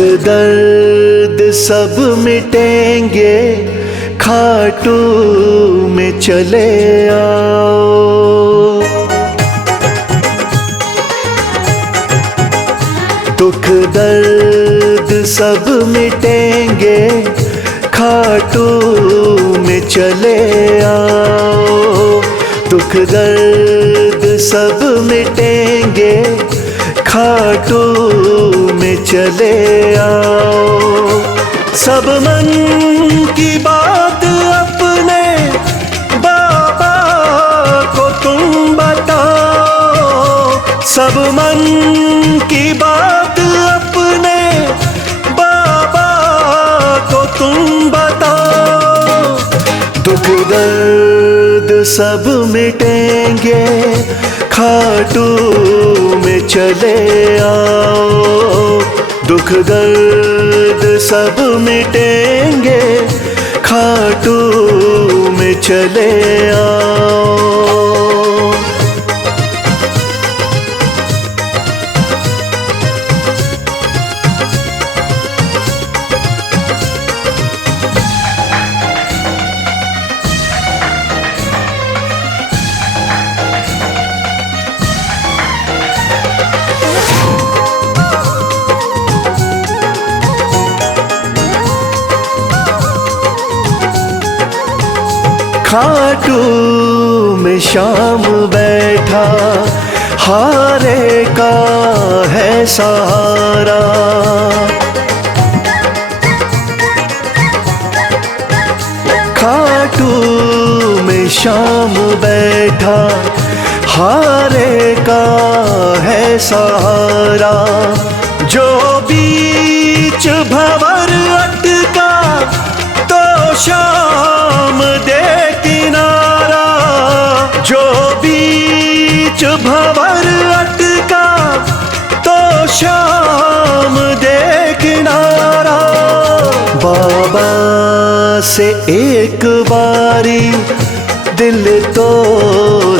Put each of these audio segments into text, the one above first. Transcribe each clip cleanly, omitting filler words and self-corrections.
दर्द सब मिटेंगे, खाटू में चले आओ। दुख दर्द सब मिटेंगे, खाटू में चले आओ। दुख दर्द सब मिटेंगे, खाटू में चले आओ। सब मन की बात अपने बाबा को तुम बताओ। सब मन की बात अपने बाबा को तुम बताओ। दुख दर्द सब मिटेंगे, खाटू में चले आओ। दुख दर्द सब मिटेंगे, खाटू में चले आओ। खाटू में शाम बैठा, हारे का है सहारा। खाटू में शाम बैठा, हारे का है सहारा। जो बीच भंवर अटका, तो शाम दे किनारा। जो बीच भंवर अटका, तो शाम दे किनारा। बाबा से एक बारी दिल तो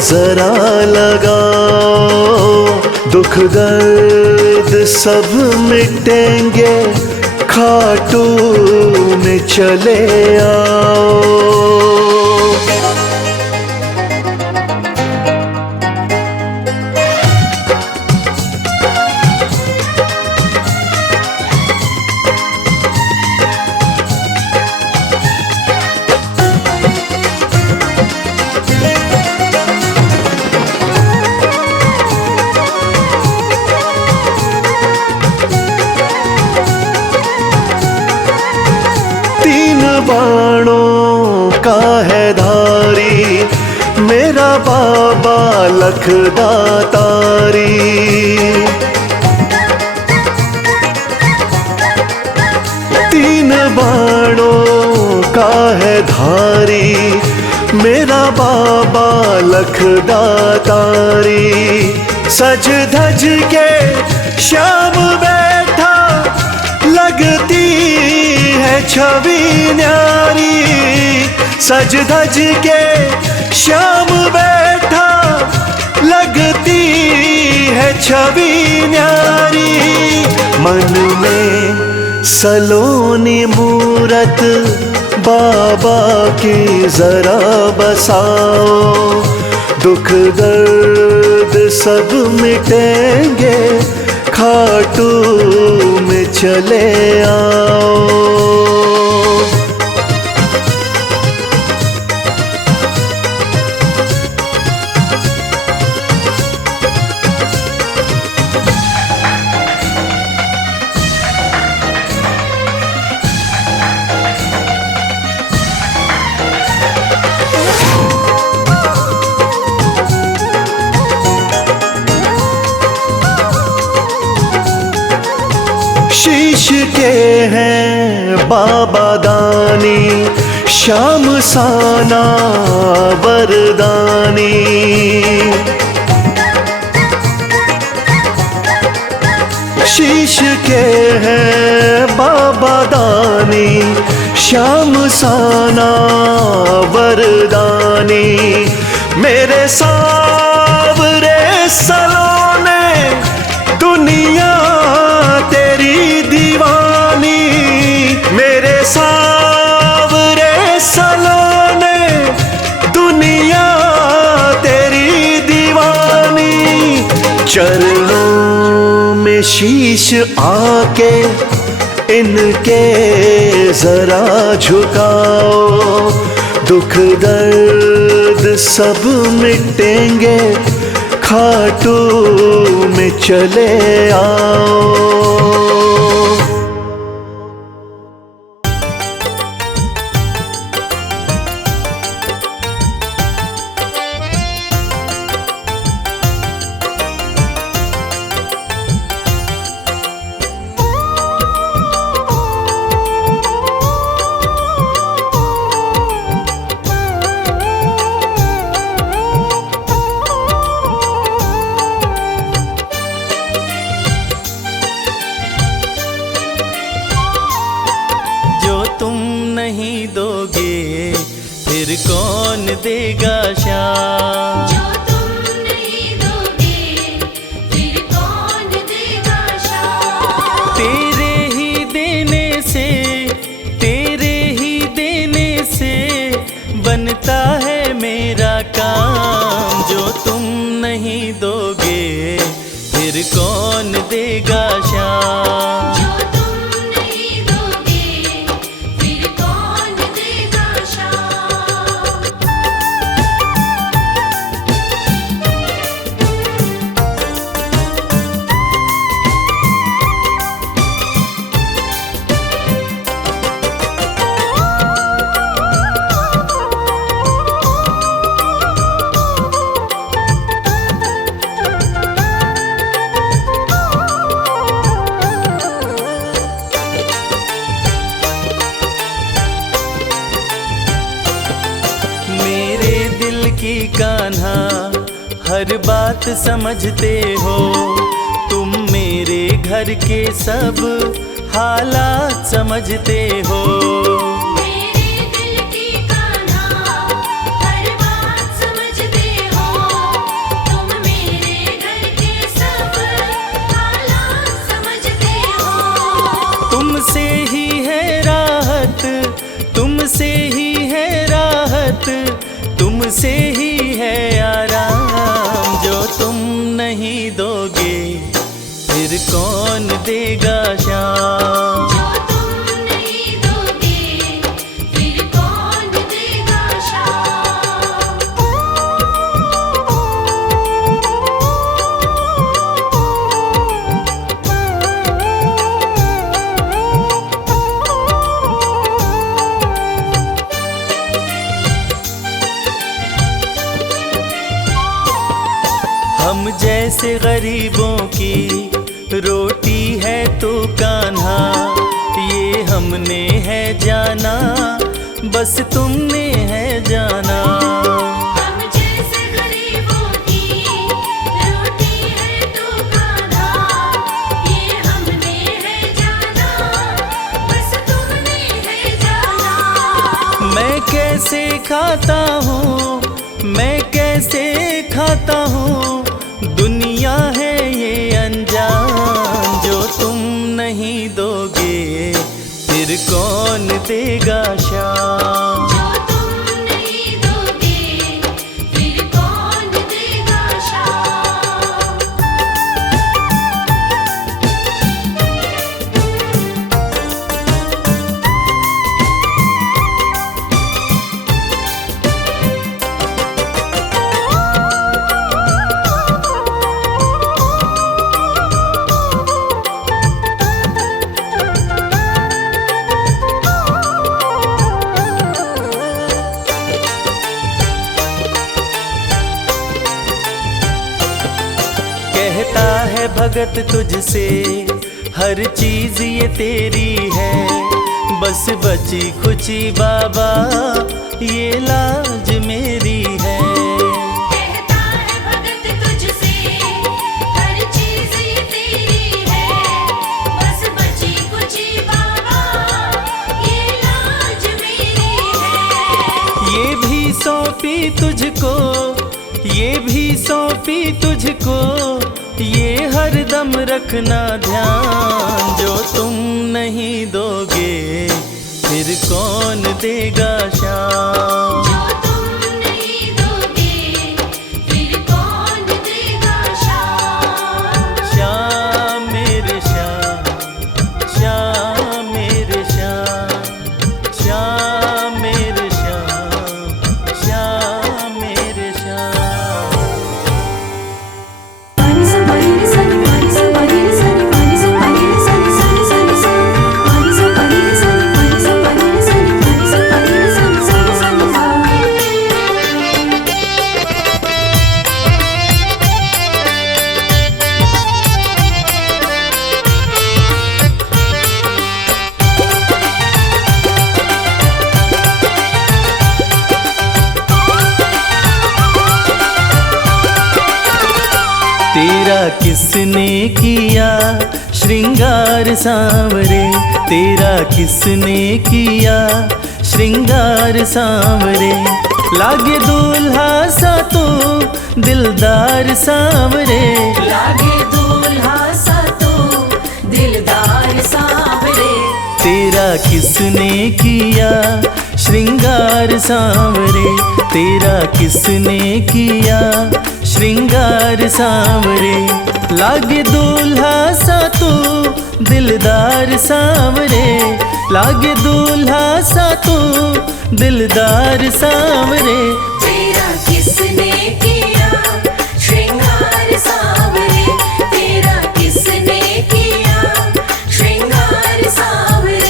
जरा लगाओ। दुख दर्द सब मिटेंगे, खाटू में चले आओ। बाणों का है धारी, मेरा बाबा लखदातारी। तीन बाणों का है धारी, मेरा बाबा लखदातारी। सज धज के श्याम बैठा, लगती है छवि न्यारी। सज धज के श्याम बैठा, लगती है छवि न्यारी। मन में सलोनी मूरत बाबा की जरा बसाओ। दुख दर्द सब मिटेंगे, खाटू में चले आओ। शीश के हैं बाबा दानी, श्याम साना वरदानी। शीश के हैं बाबा दानी, श्याम साना वरदानी। मेरे सांवरे सलोने, दुनिया तेरी दीवानी। चरणों में शीश आके इनके जरा झुकाओ, दुख दर्द सब मिटेंगे, खाटू में चले आओ। फिर कौन देगा शाम? जो तुम नहीं दोगे फिर कौन देगा शाम? तेरे ही देने से बनता है मेरा काम। जो तुम नहीं दोगे फिर कौन देगा शाम? जो तुम नहीं दोगे फिर कौन देगा शाम? की कान्हा हर बात समझते हो, तुम मेरे घर के सब हालात समझते हो। मेरे दिल की कान्हा हर बात समझते हो, तुम मेरे घर के सब हालात समझते हो। तुमसे ही है राहत, तुमसे ही है राहत, तुमसे ही है आराम। जो तुम नहीं दोगे फिर कौन देगा शाम? जो तुम नहीं दोगे फिर कौन देगा शाम? हम जैसे गरीबों की रोटी है तो कान्हा, ये हमने है जाना, बस तुमने है जाना। हम जैसे गरीबों की रोटी है तो कान्हा, ये हमने है जाना, बस तुमने है जाना। मैं कैसे खाता हूँ, मैं कैसे खाता हूँ, दुनिया है ये अनजान। जो तुम नहीं दोगे फिर कौन देगा शाम? जो तुम नहीं दोगे फिर कौन देगा शाम? कहता है भगत तुझसे हर चीज ये तेरी है, बस बची खुची बाबा ये लाज मेरी है। कहता है भगत तुझसे हर चीज ये तेरी है, बस बची कुची बाबा ये लाज मेरी है। ये भी सौंपी तुझको, ये भी सौंपी तुझको, ये हर दम रखना ध्यान। जो तुम नहीं दोगे फिर कौन देगा शाम? जो तुम नहीं दोगे फिर कौन देगा शाम? तेरा किसने किया श्रृंगार सांवरे, तेरा किसने किया श्रृंगार सांवरे। लागे दूल्हा सा तू दिलदार सांवरे, लागे दूल्हा सा तू दिलदार सांवरे। तेरा किसने किया श्रृंगार सांवरे, तेरा किसने किया श्रृंगार सांवरे। लागे दूल्हा सा तू दिलदार सांवरे, लागे दूल्हा सा तू दिलदार सांवरे। तेरा किसने किया श्रृंगार सांवरे, तेरा किसने किया श्रृंगार सांवरे।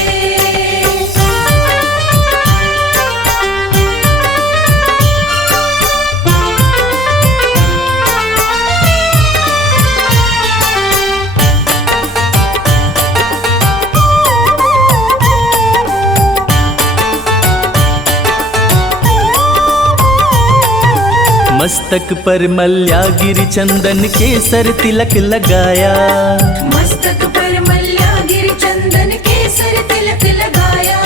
मस्तक पर मल्यागिरी चंदन केसर तिलक लगाया, मस्तक पर मल्यागिरी चंदन केसर तिलक लगाया।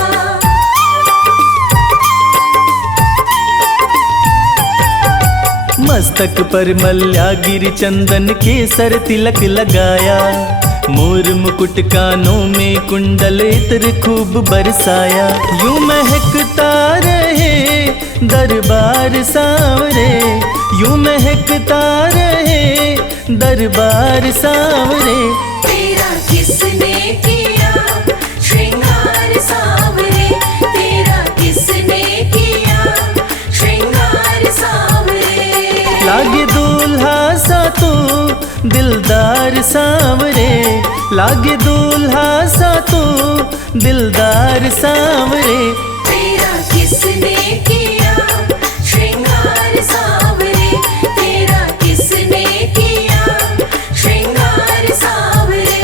मस्तक पर मल्यागिरी चंदन केसर तिलक लगाया। मोर मुकुट कानों में कुंडल इत्र खूब बरसाया। यूं महकता रहे दरबार सांवरे, यूं महकता रहे दरबार सांवरे। तेरा किसने किया श्रृंगार सांवरे, तेरा किसने किया श्रृंगार सांवरे। लागे दूल्हा सा तू दिलदार सांवरे, लागे दूल्हा सा तू दिलदार सांवरे। तेरा किसने किया श्रृंगार सांवरे, तेरा किसने किया श्रृंगार सांवरे।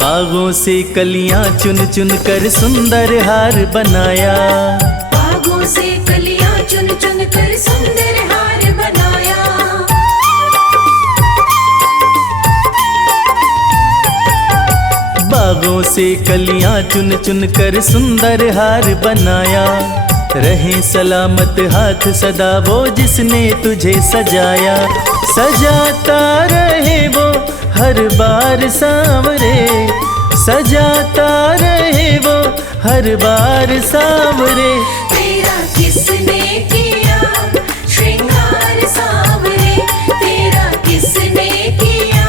बागों से कलियां चुन चुन कर सुंदर हार बनाया, बागों से कलियां चुन चुन कर सुंदर हार बनाया। बागों से कलियां चुन चुन कर सुंदर हार बनाया। रहे सलामत हाथ सदा वो जिसने तुझे सजाया, सजाता रहे वो हर बार सांवरे, सजाता रहे वो हर बार सांवरे। तेरा किसने किया श्रृंगार सांवरे, तेरा किसने किया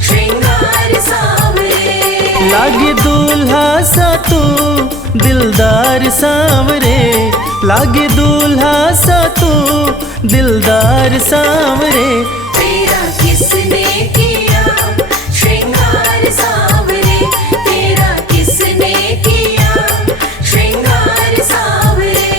श्रृंगार सांवरे। लागे दूल्हा सा तू दिलदार सांवरे, लागे दूल्हा सा तू दिलदार सांवरे। तेरा किसने किया श्रृंगार सांवरे, तेरा किसने किया श्रृंगार सांवरे।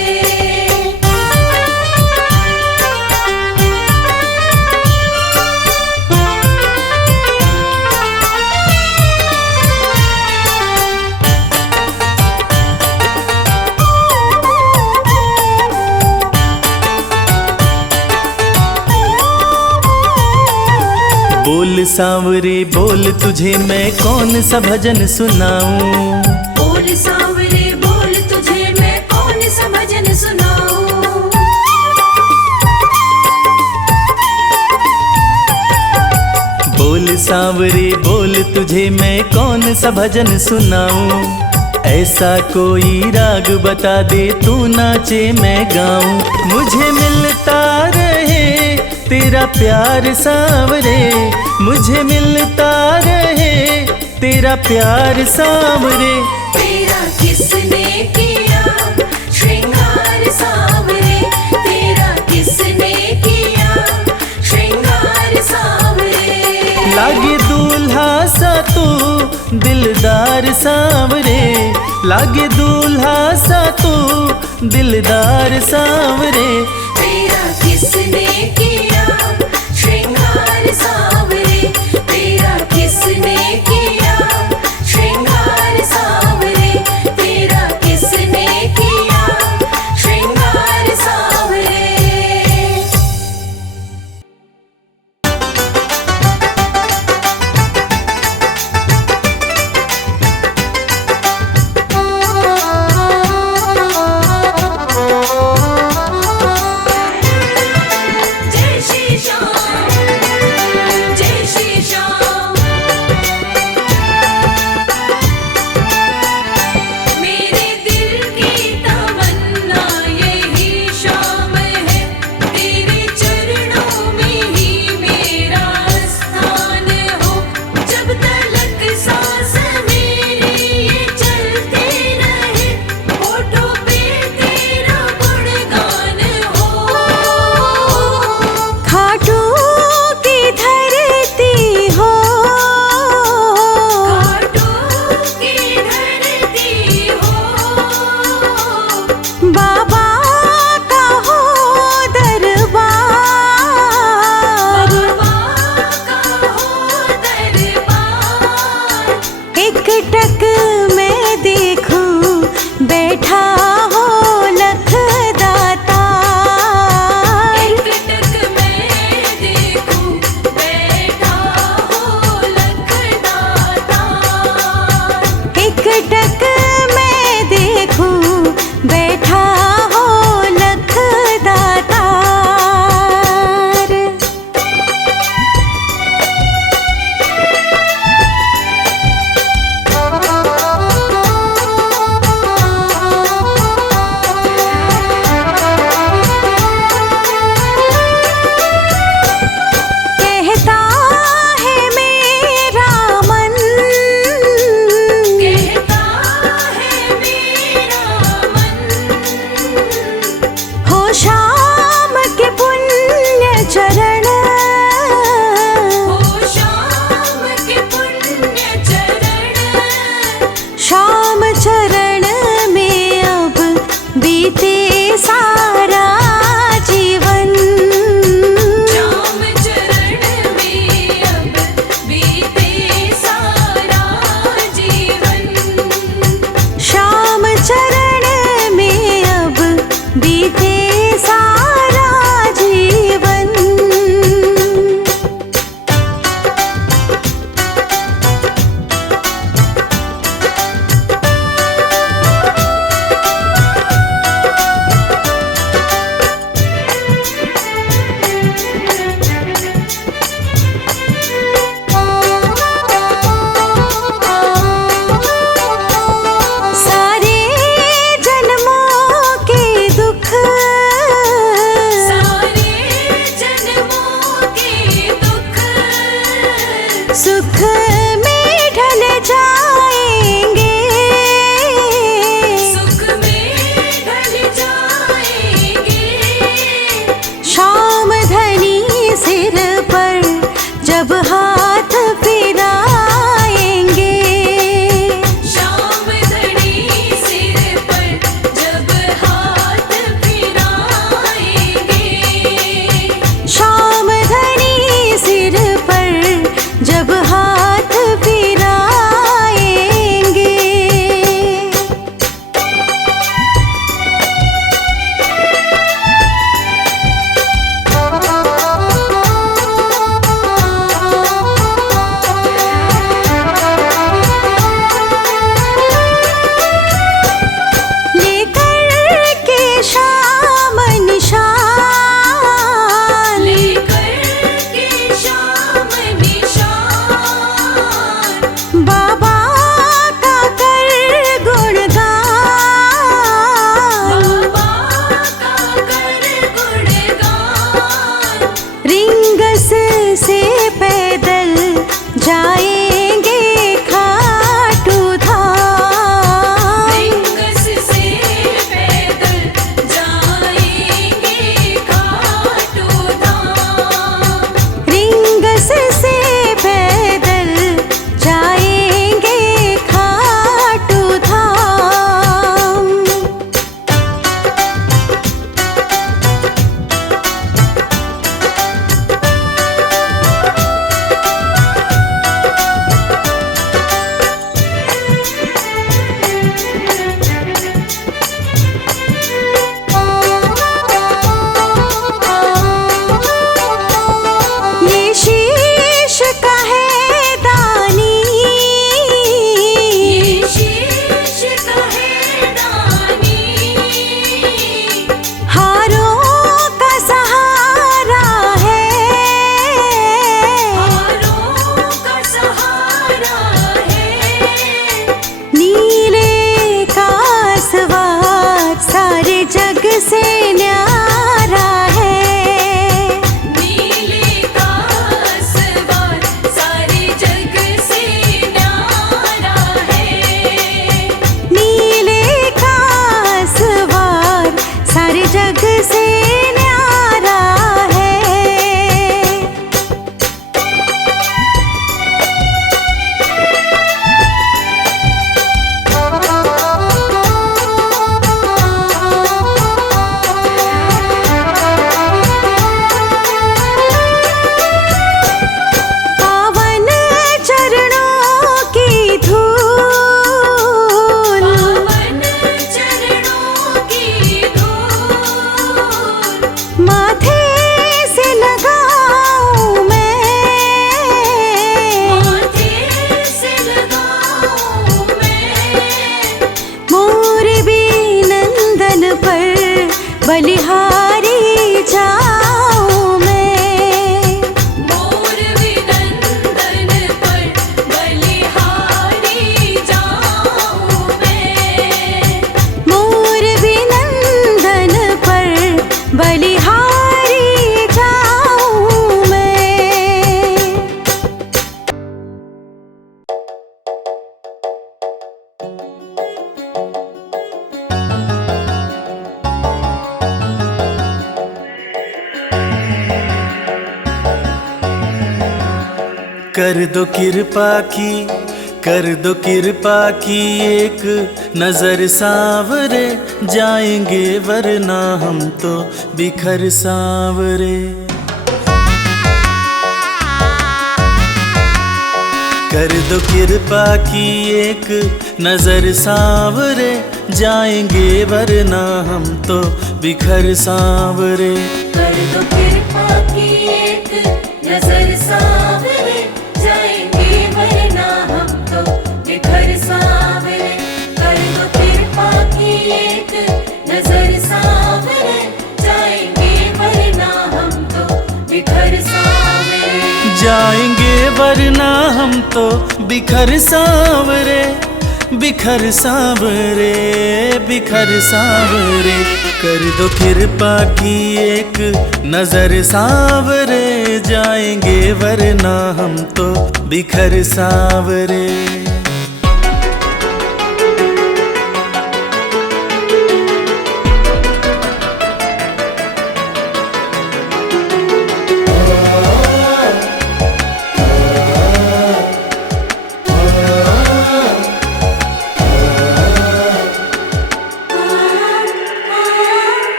बोल सांवरे बोल तुझे मैं कौन सा भजन सुनाऊं, बोल सांवरे बोल तुझे मैं कौन सा भजन सुनाऊं। बोल सांवरे बोल तुझे मैं कौन सा भजन सुनाऊं। ऐसा कोई राग बता दे तू नाचे मैं गाऊं। मुझे मिलता रहे तेरा प्यार सांवरे, मुझे मिलता रहे तेरा प्यार सांवरे। तेरा किसने किया श्रृंगार सांवरे, तेरा किसने किया श्रृंगार सांवरे। लागे दूल्हा सा तू दिलदार सांवरे, लागे दूल्हा सा तू दिलदार सांवरे। तेरा किसने किया श्रृंगार सांवरे, तेरा किसने किया श्रृंगार सांवरे, तेरा किसने किया श्रृंगार सांवरे। जय बलिहारी जाऊं मैं। मोर विनंदन पर बलिहारी जाऊं मैं। मोर विनंदन पर बलिहारी जाऊं मैं। कर दो कृपा की, कर दो कृपा की, एक नजर सांवरे जाएंगे वरना हम तो बिखर सांवरे। कर दो कृपा की, एक नजर सांवरे जाएंगे वरना हम तो बिखर सांवरे। कर दो कृपा की एक नजर सांवरे जाएंगे वरना हम तो बिखर सांवरे। कर दो कृपा की एक नजर सांवरे जाएंगे वरना हम तो बिखर सांवरे। जाएंगे वरना हम तो बिखर सांवरे, बिखर सांवरे, बिखर सांवरे। कर दो कृपा की एक नजर सांवरे जाएंगे वरना हम तो बिखर सांवरे।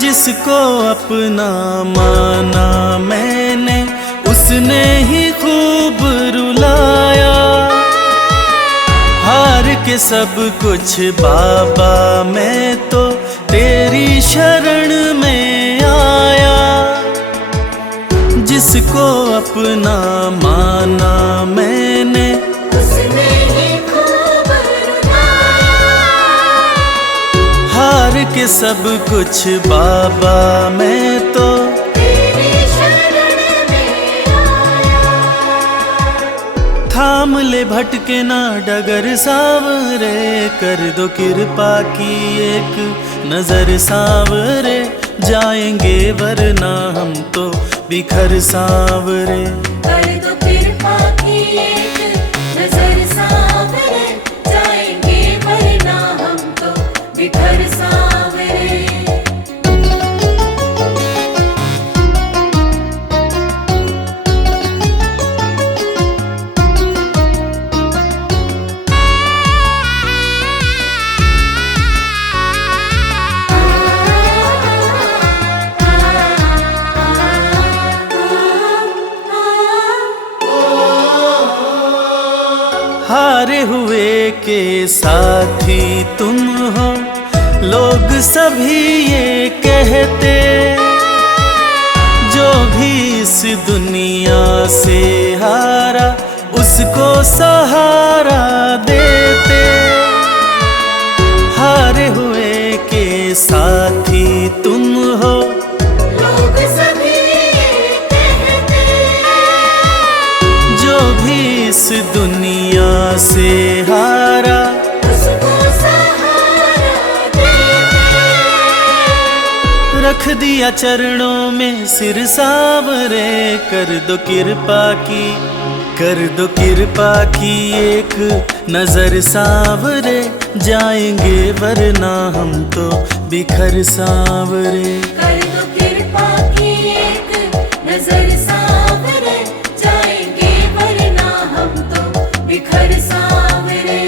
जिसको अपना माना मैंने उसने ही खूब रुलाया। हार के सब कुछ बाबा मैं तो तेरी शरण में आया। जिसको अपना माना मैंने उसने ही खूब रुलाया। हार के सब कुछ बाबा मैं तो तेरी शरण में आया। थाम ले भटके ना डगर सांवरे। कर दो कृपा की एक नजर सांवरे जाएंगे वरना हम तो बिखर सांवरे। कर दो कृपा की एक नजर सांवरे जाएंगे वरना हम तो बिखर सांवरे। हारे हुए के साथी तुम हो, लोग सभी ये कहते। जो भी इस दुनिया से हारा उसको सहारा देते। हारे हुए के साथी तुम हो, लोग सभी ये कहते। जो भी इस दुनिया से हारा उसको सहारा देते। रख दिया चरणों में सिर सांवरे। कर दो कृपा की, कर दो कृपा की एक नजर सांवरे जाएंगे वरना हम तो बिखर सांवरे। कर दो कृपा की एक नजर सांवरे जाएंगे वरना हम तो बिखर सांवरे।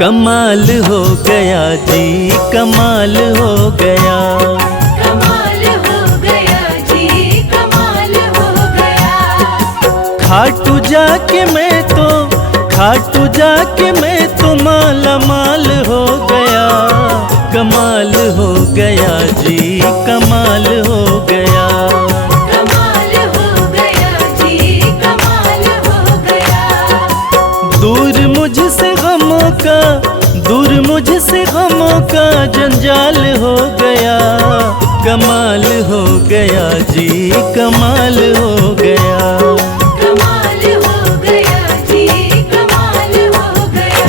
कमाल हो गया जी, कमाल हो गया। कमाल हो गया जी, कमाल हो गया। खाटू जाके मैं तो माला माल हो गया। कमाल हो गया जी, कमाल हो गया। कमाल हो गया जी, कमाल हो गया। दूर मुझसे गमों का जंजाल हो गया। कमाल हो गया जी, कमाल हो गया। कमाल हो गया जी, कमाल हो गया।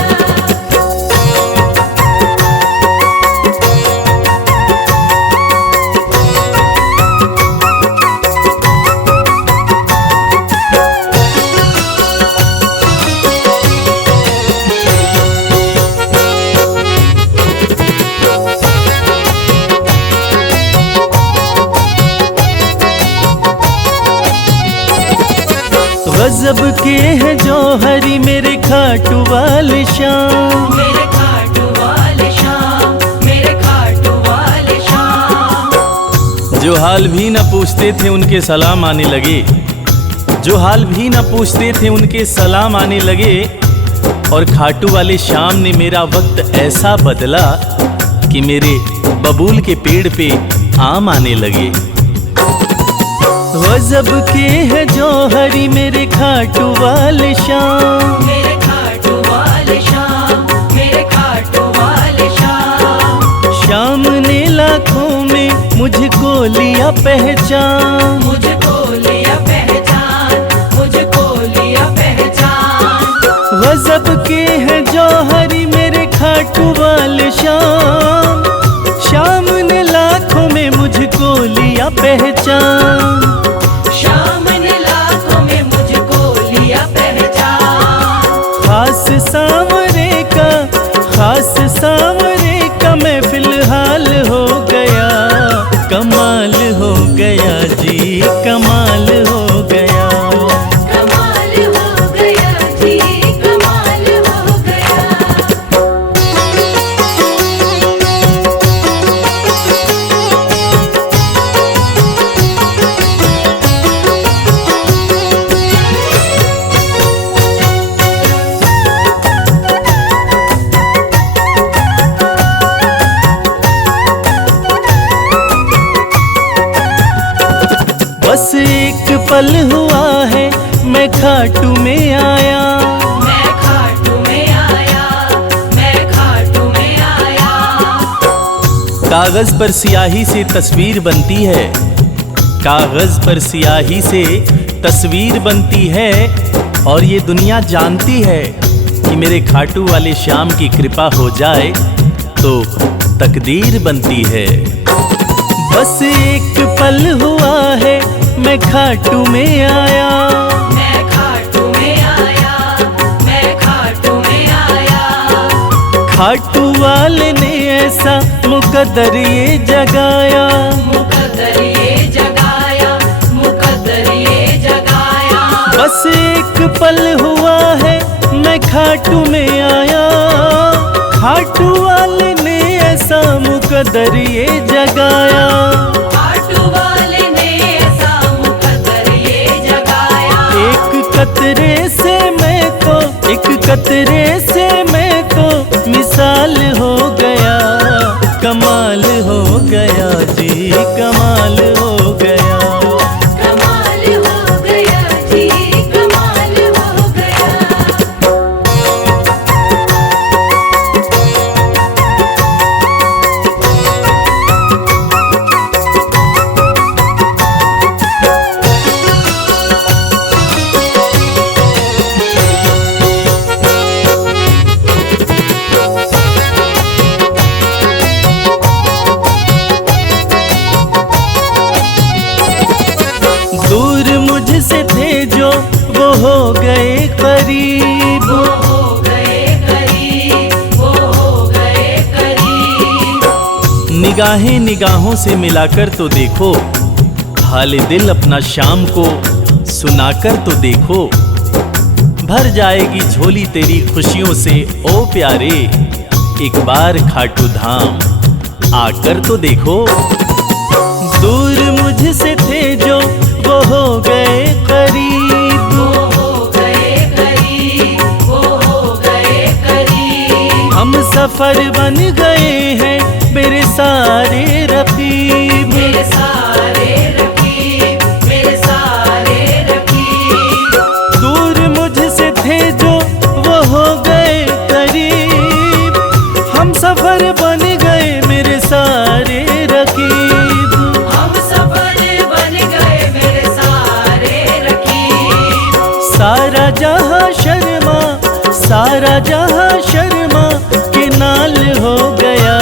गजब के हैं जौहरी मेरे खाटू वाले शाम। मेरे खाटू वाले शाम, मेरे खाटू वाले शाम। जो हाल भी न पूछते थे उनके सलाम आने लगे। जो हाल भी न पूछते थे उनके सलाम आने लगे। और खाटू वाले शाम ने मेरा वक्त ऐसा बदला कि मेरे बबूल के पेड़ पे आम आने लगे। गजब के हैं जौहरी मेरे खाटू वाले शाम। मेरे खाटू वाले शाम, मेरे खाटू वाले शाम। शाम ने लाखों में मुझको लिया पहचान। मुझको लिया पहचान, मुझको लिया पहचान। गजब के हैं जौहरी मेरे खाटू वाले शाम। शाम ने लाखों में मुझको लिया पहचान। शाम ने लाखों में मुझको लिया पहचान। खास सांवरे का मैं फिलहाल हो गया। कमाल हो गया जी, कमाल हो गया। कमाल हो गया जी, कमाल हो गया। बस एक पल हुआ है मैं खाटू में आया। मैं खाटू में आया, मैं खाटू में आया। कागज पर स्याही से तस्वीर बनती है। कागज पर स्याही से तस्वीर बनती है। और ये दुनिया जानती है कि मेरे खाटू वाले शाम की कृपा हो जाए तो तकदीर बनती है। बस एक पल हुआ है मैं खाटू में आया। मैं खाटू में आया, मैं खाटू में आया। खाटू वाले ने ऐसा मुकद्दर ये जगाया। मुकद्दर ये जगाया, मुकद्दर ये जगाया। बस एक पल हुआ है मैं खाटू में आया। खाटू वाले ने ऐसा मुकद्दर ये जगाया। खाटू वाले ने ऐसा मुकद्दर ये जगाया। एक कतरे से मैं तो मिसाल हो गया। कमाल हो गया जी, कमाल हो गया। कमाल हो गया जी, कमाल हो गया। हो गए करीब, वो हो गए करीब, वो हो गए करीब। निगाहें निगाहों से मिलाकर तो देखो, हाल दिल अपना शाम को सुनाकर तो देखो। भर जाएगी झोली तेरी खुशियों से ओ प्यारे। एक बार खाटू धाम आकर तो देखो। दूर मुझसे थे जो वो हो गए करीब, वो हो गए करीब, वो हो गए करीब। हम सफर बन गए हैं मेरे सारे रकीब, मेरे सारे रकीब, मेरे सारे रकीब। दूर मुझसे थे जो वो हो गए करीब, हम सफर बन गए मेरे सारे रकीब। हम सफर बन गए मेरे सारे रकीब। सारा जहां शर्मा, सारा जहां शर्मा के नाल हो गया,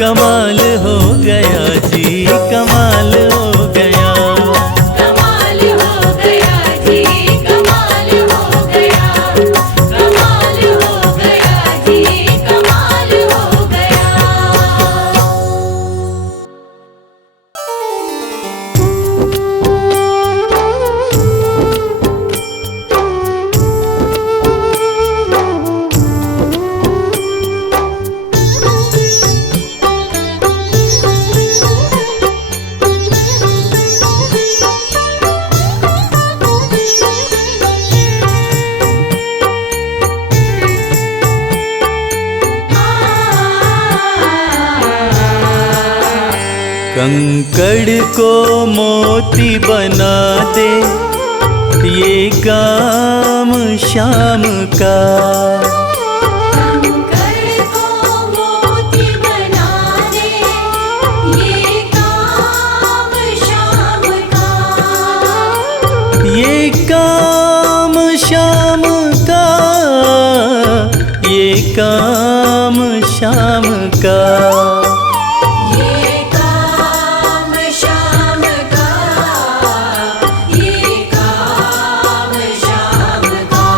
कमाल हो गया जी, कमाल हो गया। कमाल हो गया जी, कमाल हो गया, कमाल हो गया जी, कमाल हो गया। कंकड़ को मोती बना दे ये काम शाम का, कंकड़ को मोती बना दे ये काम शाम का, ये काम शाम का, ये काम शाम का। ये काम शाम का, ये काम शाम का।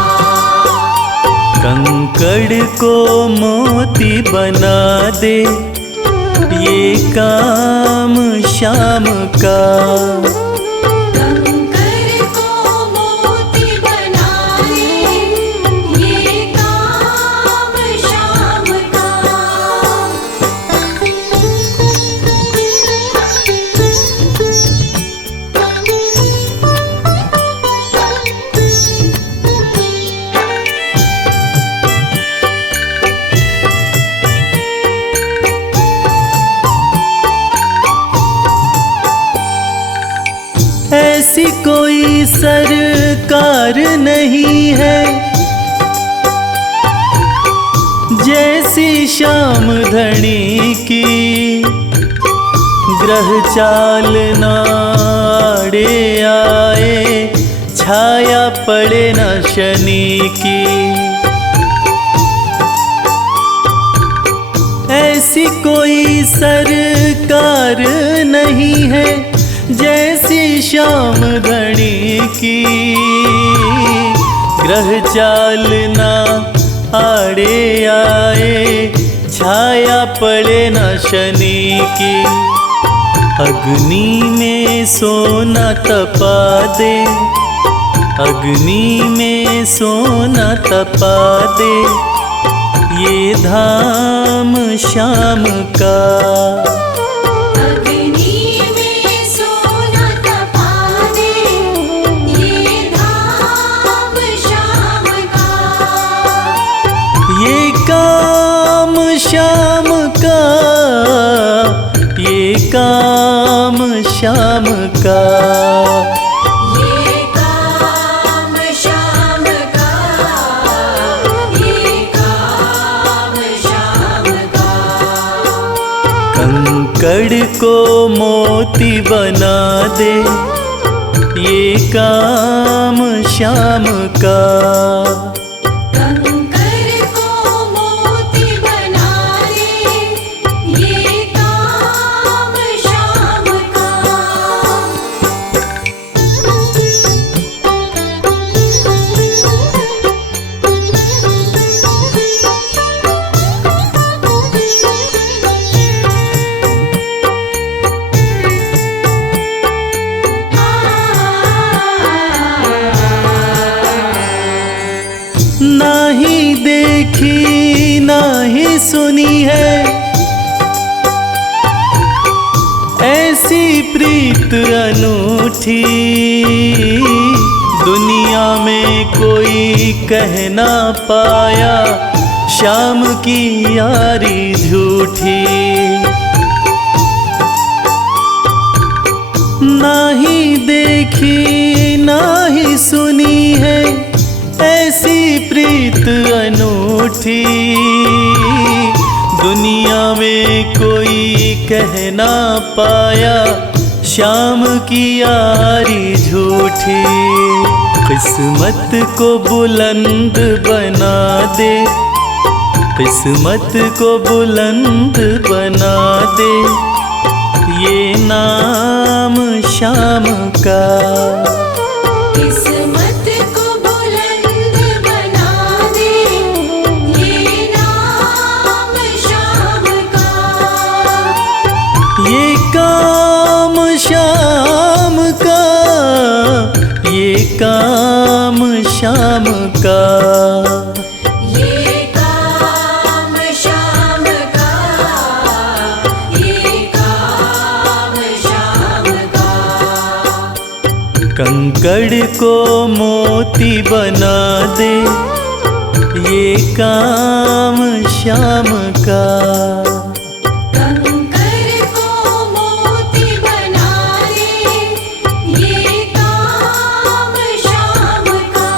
कंकड़ को मोती बना दे ये काम शाम का, कंकड़ को मोती बना दे ये काम शाम का। ऐसी कोई सरकार नहीं है जैसी शाम धनी की, ग्रह चाल नाड़े आए छाया पड़े न शनि की। ऐसी कोई सरकार नहीं है जैसी शाम धनी की, ग्रह चाल ना आड़े आए छाया पड़े न शनि की। अग्नि में सोना तपा दे, अग्नि में सोना तपा दे ये धाम शाम का। अग्नि में सोना तपा दे ये धाम शाम का। ये काम शाम का, ये काम शाम का। ये काम शाम का, ये काम शाम का। कंकड़ को मोती बना दे ये काम शाम का। कंकड़ को मोती बना दे ये काम शाम का। देखी ना ही सुनी है, ऐसी प्रीत अनूठी दुनिया में कोई कह ना पाया, शाम की यारी झूठी। ना ही देखी ना ही सुनी है, ऐसी प्रीत अनूठी दुनिया में कोई कह ना पाया, शाम की यारी झूठी। किस्मत को बुलंद बना दे, किस्मत को बुलंद बना दे, ये नाम शाम का। किस्मत को बुलंद बना दे, ये नाम शाम का। ये काम शाम का, ये काम शाम का। ये काम शाम का, ये काम शाम का। कंकड़ को मोती बना दे, ये काम शाम का। कंकर को मोती बना दे, ये काम शाम का।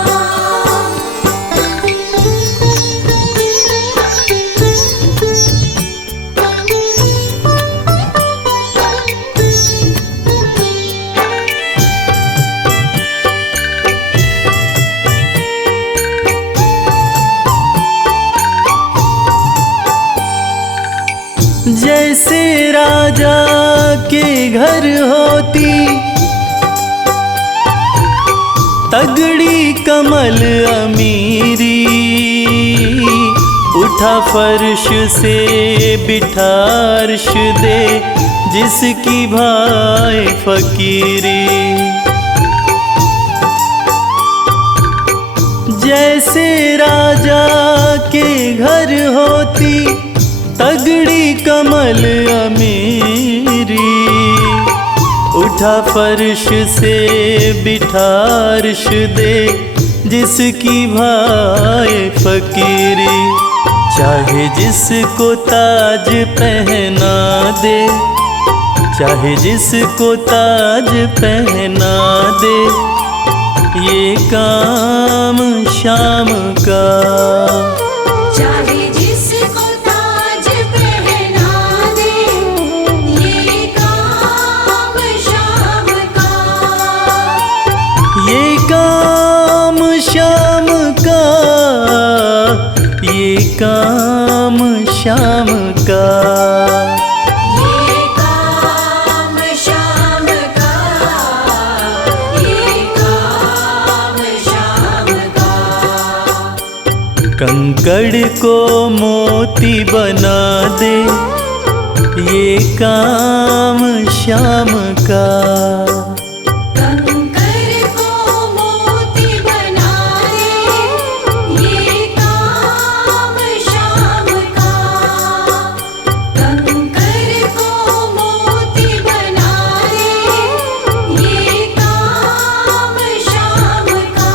जैसे राजा के घर होती तगड़ी कमल अमीरी, उठा फर्श से बिठा अर्श दे, जिसकी भाई फकीरी। जैसे राजा के घर होती तगड़ी कमल अमीरी, उठा फर्श से बिठा अर्श दे, जिसकी भाई फकीरी। चाहे जिसको ताज पहना दे, चाहे जिसको ताज पहना दे, ये काम शाम का। चाहे जिसको ताज पहना दे, ये काम शाम का। ये काम शाम का, ये काम शाम का। ये काम शाम का, ये काम शाम का। कंकड़ को मोती बना दे, ये काम शाम का। कंकर को मोती बना दे, ये काम शाम का। कंकर को मोती बना दे, ये काम शाम का।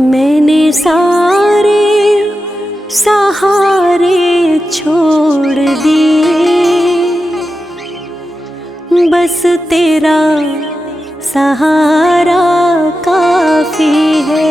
मैंने सारे सहारे छोड़ दिए, बस तेरा सहारा काफी है।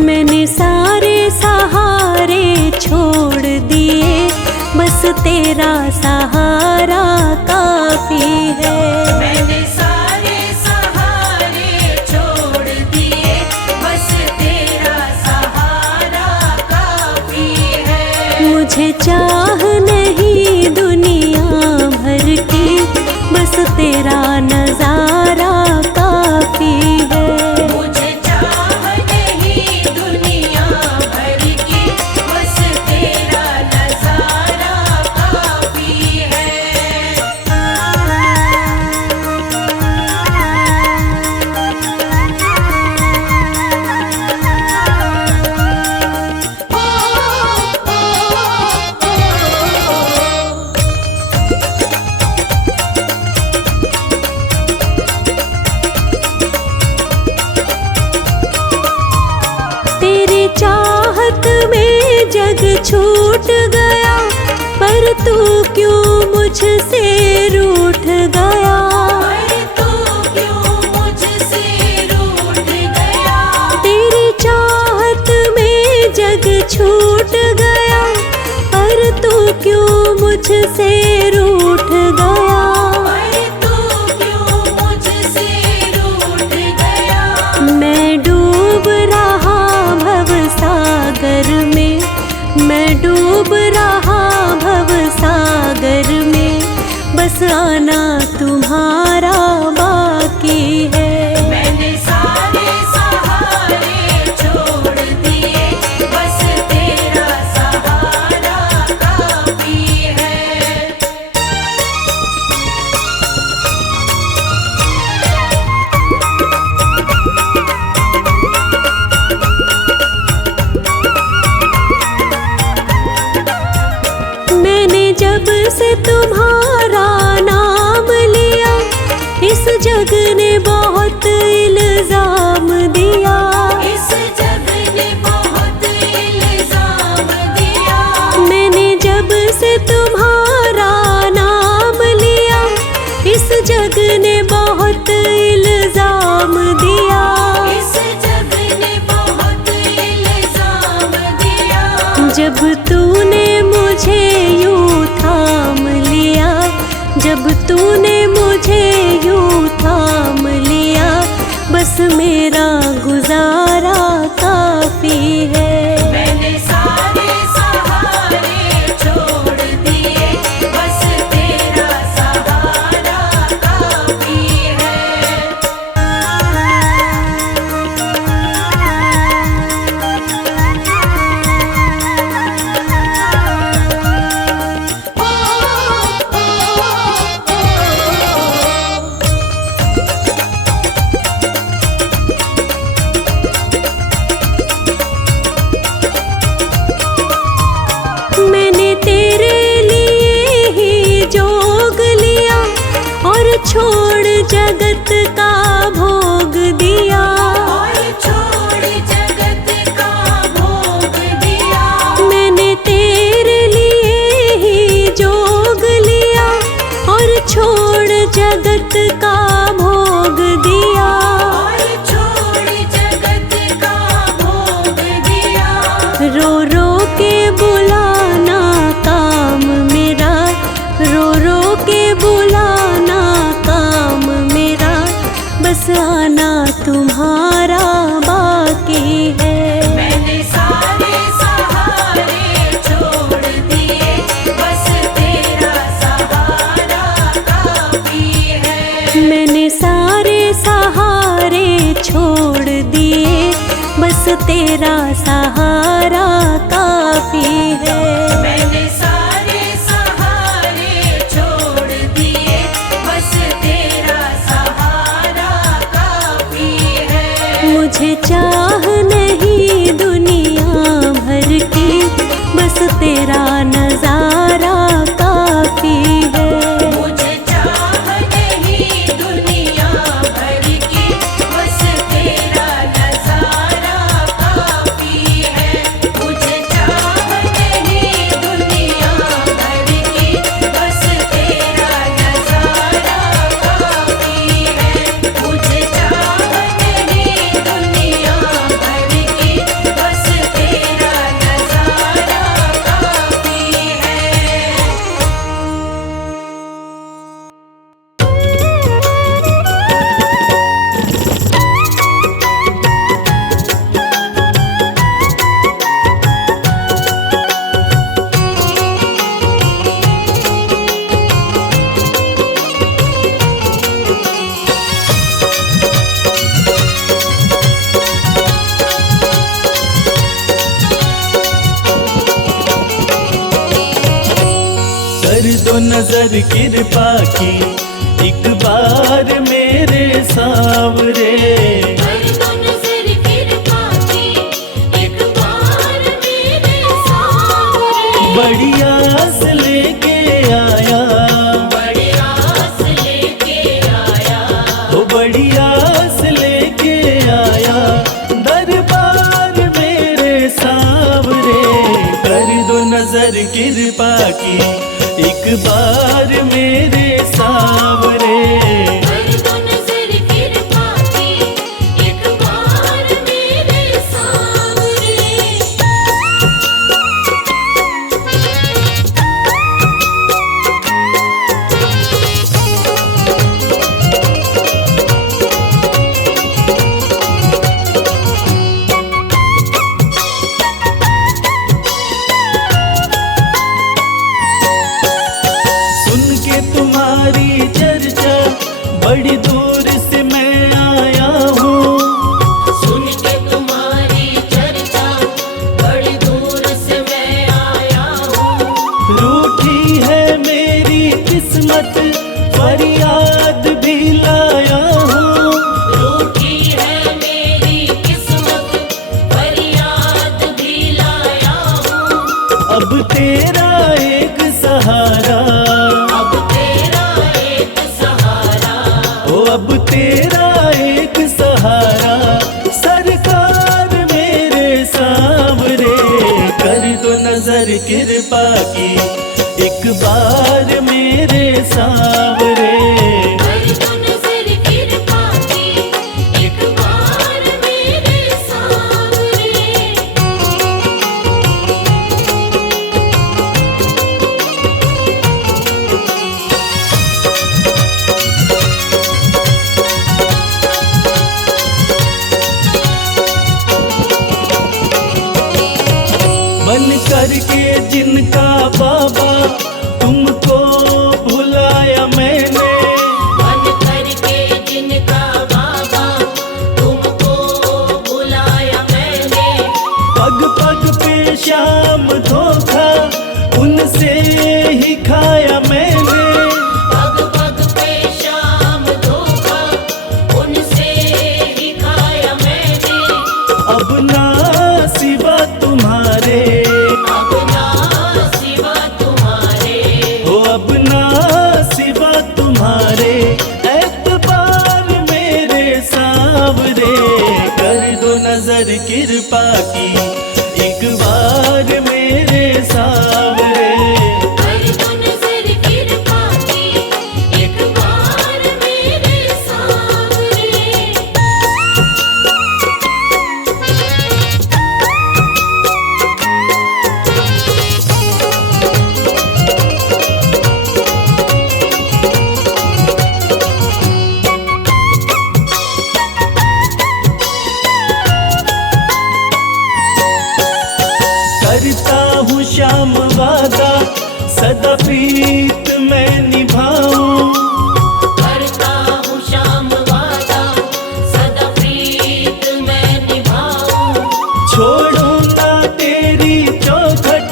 मैंने सारे सहारे छोड़ दिए, बस तेरा सहारा काफी है। मैंने सारे सहारे छोड़ दिए, बस तेरा सहारा काफी है। मुझे चाह नहीं दुनिया भर की, बस तेरा नजारा काफी है। मुझे चाह नहीं दुनिया भर की, बस तेरा नजारा काफी है। तेरी चाहत में जग छूट गया, पर तू क्यों मुझसे रूठ गया। पर तू क्यों मुझसे रूठ गया। तेरी चाहत में जग छूट गया, पर तू क्यों मुझसे रूठ गया। पर तू क्यों मुझसे रूठ गया। मैं डूब रहा भव सागर में, मैं डूब रहा भव सागर में, बस आना तुम्हारा बाकी है। मैंने सारे सहारे छोड़ दिए, बस तेरा सहारा काफी है। मैंने जब से तुम्हारा नाम लिया, इस जग ने बहुत इल्जाम दिया। इस जग ने बहुत इल्जाम दिया। मैंने जब से तुम्हारा नाम लिया, इस जग ने बहुत इल्जाम दिया। इस जग ने बहुत इल्जाम दिया। जब तूने मुझे यूं थाम लिया, जब तूने मुझे यूं थाम लिया, बस मेरा गुजारा काफी है। मैंने सारे सहारे छोड़ दिए, बस तेरा सहारा काफी है। मैंने तेरे लिए ही जोग लिया, और छोड़ जगत का भोग दिया। और छोड़ जगत का भोग दिया। मैंने तेरे लिए ही जोग लिया, और छोड़ जगत का भोग दिया। और छोड़ जगत का भोग दिया। रो रो के बुलाना काम मेरा, रो रो के बुलाना काम मेरा, बस आना तुम्हारा बाकी है। मैंने सारे सहारे छोड़ दिए, बस तेरा सहारा काफी है। मैंने सारे सहारे छोड़ दिए, बस तेरा सहारा काफी है। मैंने सारे सहारे छोड़ दिए, बस तेरा सहारा काफी है। मुझे चाह नहीं दुनिया भर की, बस तेरा नजारा काफी है। मुझे चाह नहीं दुनिया भर की, बस तेरा नजारा काफी है। मुझे चाह नहीं दुनिया भर की, बस तेरा नजारा काफी है। मुझे चाह नहीं दुनिया भर की, बस तेरा नजारा काफी दो नजर कृपा की एक बार मेरे सावरे। कर दो नजर कृपा की एक बार मेरे सावरे। बड़ी आस लेके आया, बड़ी आस लेके आया, ओ बड़ी आस लेके आया दरबार मेरे सावरे। कर दो नजर कृपा की एक बार मेरे सावरे। कर दो नजर कृपा की एक बार मेरे सावरे। सुन के तुम्हारी चर्चा बड़ी दूर से मैं आया हूँ। सुन के तुम्हारी चर्चा बड़ी दूर से मैं आया हूँ। रूठी है मेरी किस्मत फरियाद भी लाया हूँ। रूठी है मेरी किस्मत फरियाद भी लाया हूँ। अब तेरा एक सहारा, अब तेरा एक सहारा, ओ अब तेरा एक सहारा सरकार मेरे सावरे। कर दो नजर कृपा की एक बार मेरे सावरे। कर दो नजर कृपा की एक बार मेरे सावरे। बन करके जिनका बाबा तुमको भुलाया मैंने। बन करके जिनका बाबा तुमको बुलाया मैंने। पग पग पे शाम धोखा उनसे ही खाया मैंने। पग पग पे शाम धोखा उनसे ही खाया मैंने। अब ना सिवा तुम्हारे, अब ना सिवा तुम्हारे, हो अब ना सिवा तुम्हारे एतबार मेरे सावरे। कर दो नजर कृपा की एक बार मेरे सावरे। कर दो नजर कृपा की एक बार मेरे सावरे। करता हूँ श्याम वादा सदा प्रीत मैं निभाऊं। करता हूँ श्याम वादा सदा प्रीत मैं निभाऊं। छोड़ो ना तेरी चौखट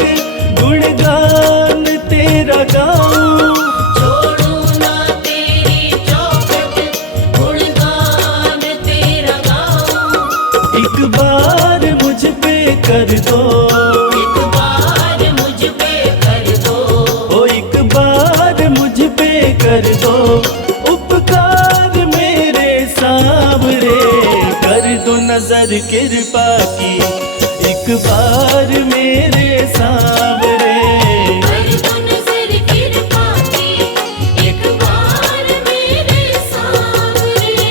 गुणगान तेरा गाऊं। छोड़ू ना तेरी चौखट गुणगान तेरा गाऊं। एक बार मुझ पे कर दो, एक बार मुझ पे कर दो। ओ एक बार मुझ पे कर दो उपकार मेरे सावरे। कर दो नजर कृपा की एक बार मेरे सावरे। कर दो नजर कृपा की एक बार मेरे सावरे।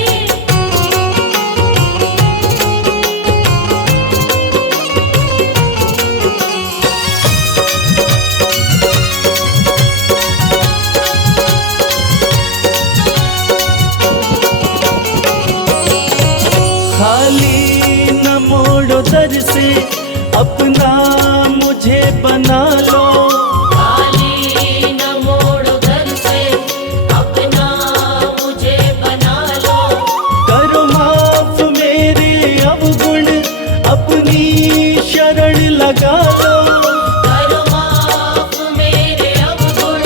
खाली न मोड़ो दर से अपना मुझे बना लो। खाली न मोड़ो दर से अपना मुझे बना लो। करो माफ मेरे अवगुण अपनी शरण लगा लो। करो माफ मेरे अवगुण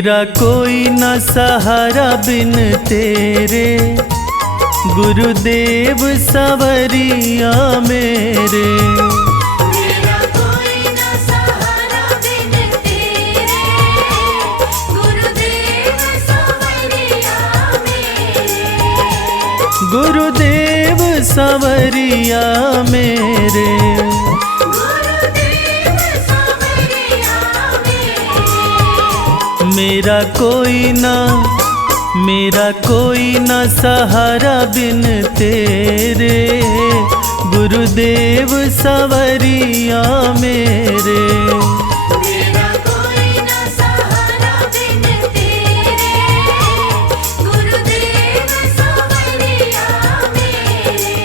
मेरा कोई न सहारा बिन तेरे, गुरुदेव सवरिया मेरे। मेरा कोई न सहारा बिन तेरे, गुरुदेव सवरिया मेरे। गुरुदेव सवरिया मेरे। गुरुदेव सवरिया मेरे। मेरा कोई न सहारा बिन तेरे, गुरुदेव सवरिया मेरे। मेरा कोई न सहारा बिन तेरे, गुरुदेव सवरिया मेरे।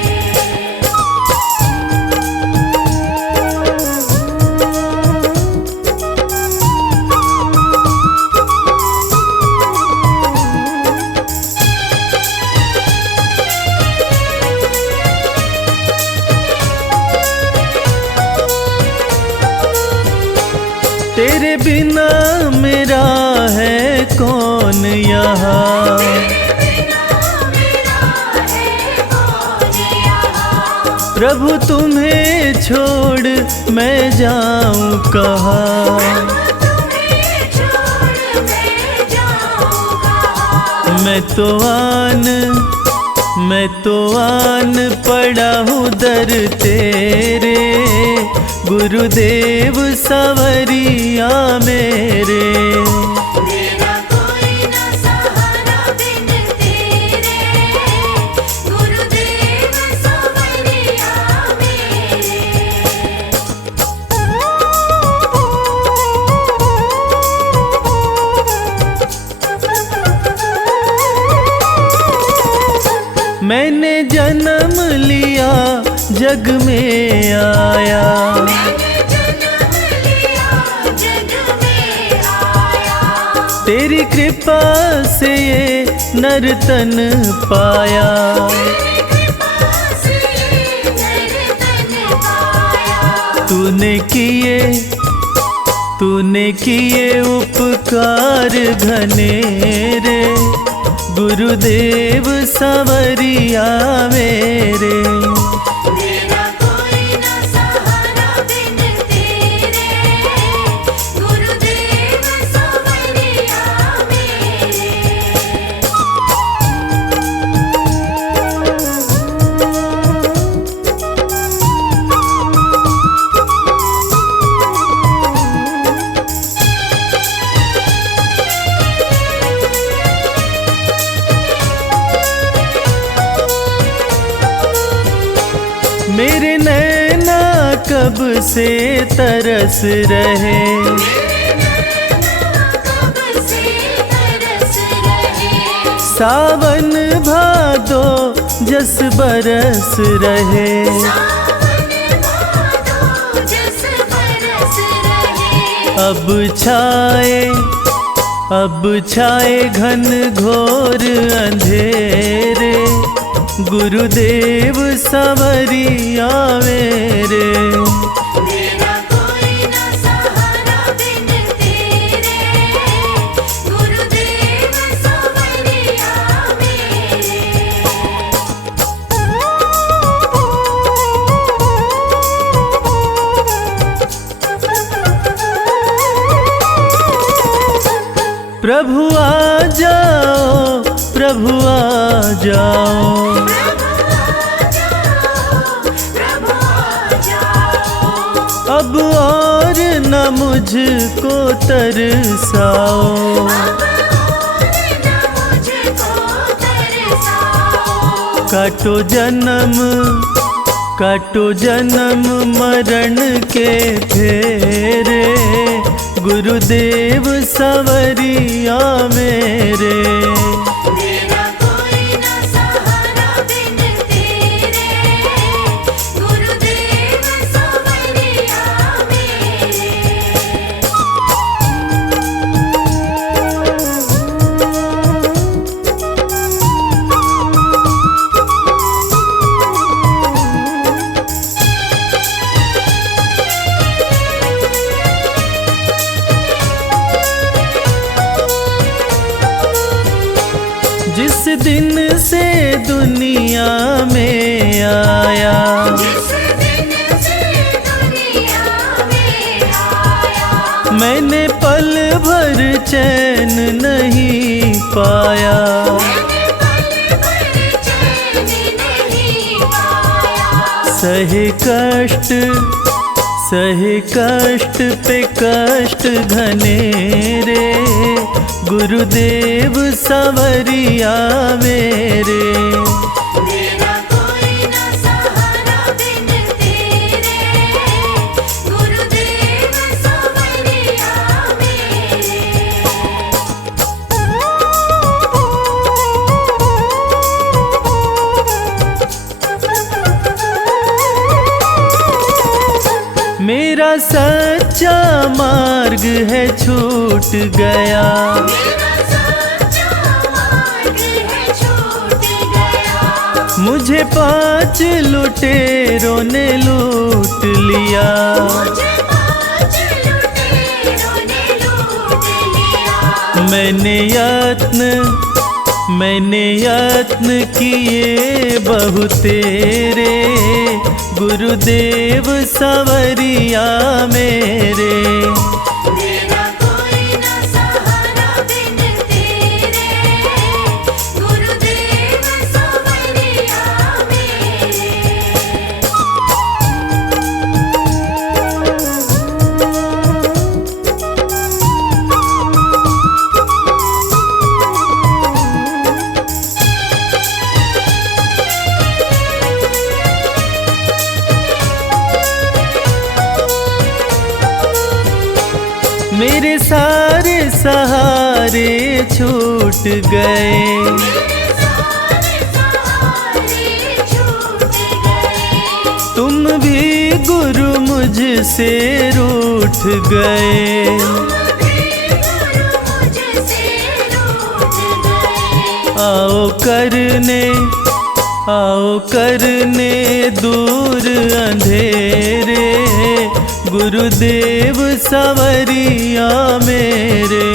तेरे बिना मेरा है कौन यहाँ, प्रभु तुम्हें छोड़ मैं जाऊं कहाँ। मैं तो आन पड़ा हूँ दर तेरे, गुरुदेव सवरिया मेरे। मेरा कोई न सहारा बिन तेरे, गुरुदेव सवरिया मेरे। मैंने जन्म लिया जग में आया, मैंने जन्म लिया जग में आया। तेरी कृपा से ये नर्तन पाया। तेरी कृपा से नर्तन पाया। तूने किए उपकार घनेरे, गुरुदेव सवरिया मेरे। मेरा कोई न सहारा बिन तेरे, गुरुदेव सवरिया मेरे। मेरे नैना कब से तरस रहे, कब से तरस रहे। सावन भादो जस बरस रहे। सावन भादो जस बरस रहे। अब छाए घन घोर अंधेरे, गुरुदेव सवरिया मेरे। मेरा कोई न सहारा बिन तेरे, गुरुदेव सवरिया मेरे। प्रभु आ जाओ, प्रभु आ जाओ, प्रभु आ जाओ। अब और न मुझको तरसाओ। न मुझको तरसाओ। काटो जन्म मरण के फेरे, गुरुदेव सवरिया मेरे। मेरा कोई न सहारा बिन तेरे, गुरुदेव सवरिया मेरे। जिस दिन से दुनिया में आया, जिस दिन से दुनिया में आया, मैंने पल भर चैन नहीं पाया। मैंने पल भर चैन नहीं पाया। सहे कष्ट पे कष्ट घने रे, गुरुदेव सवरिया मेरे। मेरा कोई न सहारा बिन तेरे, गुरुदेव सवरिया मेरे। मेरा सच्चा मार्ग है छूट गया, मेरा सच्चा मार्ग है छूट गया। मुझे 5 लुटेरों ने लूट लिया। मुझे 5 लुटेरों ने लूट लिया। मैंने यत्न किए बहु तेरे, गुरुदेव सवरिया मेरे। मेरा कोई न सहारा बिन तेरे, गुरुदेव सवरिया मेरे। मेरे सारे सहारे छूट गए, मेरे सारे सहारे छूट गए। तुम भी गुरु मुझसे रूठ गए। तुम भी गुरु मुझसे रूठ गए। आओ करने दूर अंधेरे, गुरुदेव सवरिया मेरे।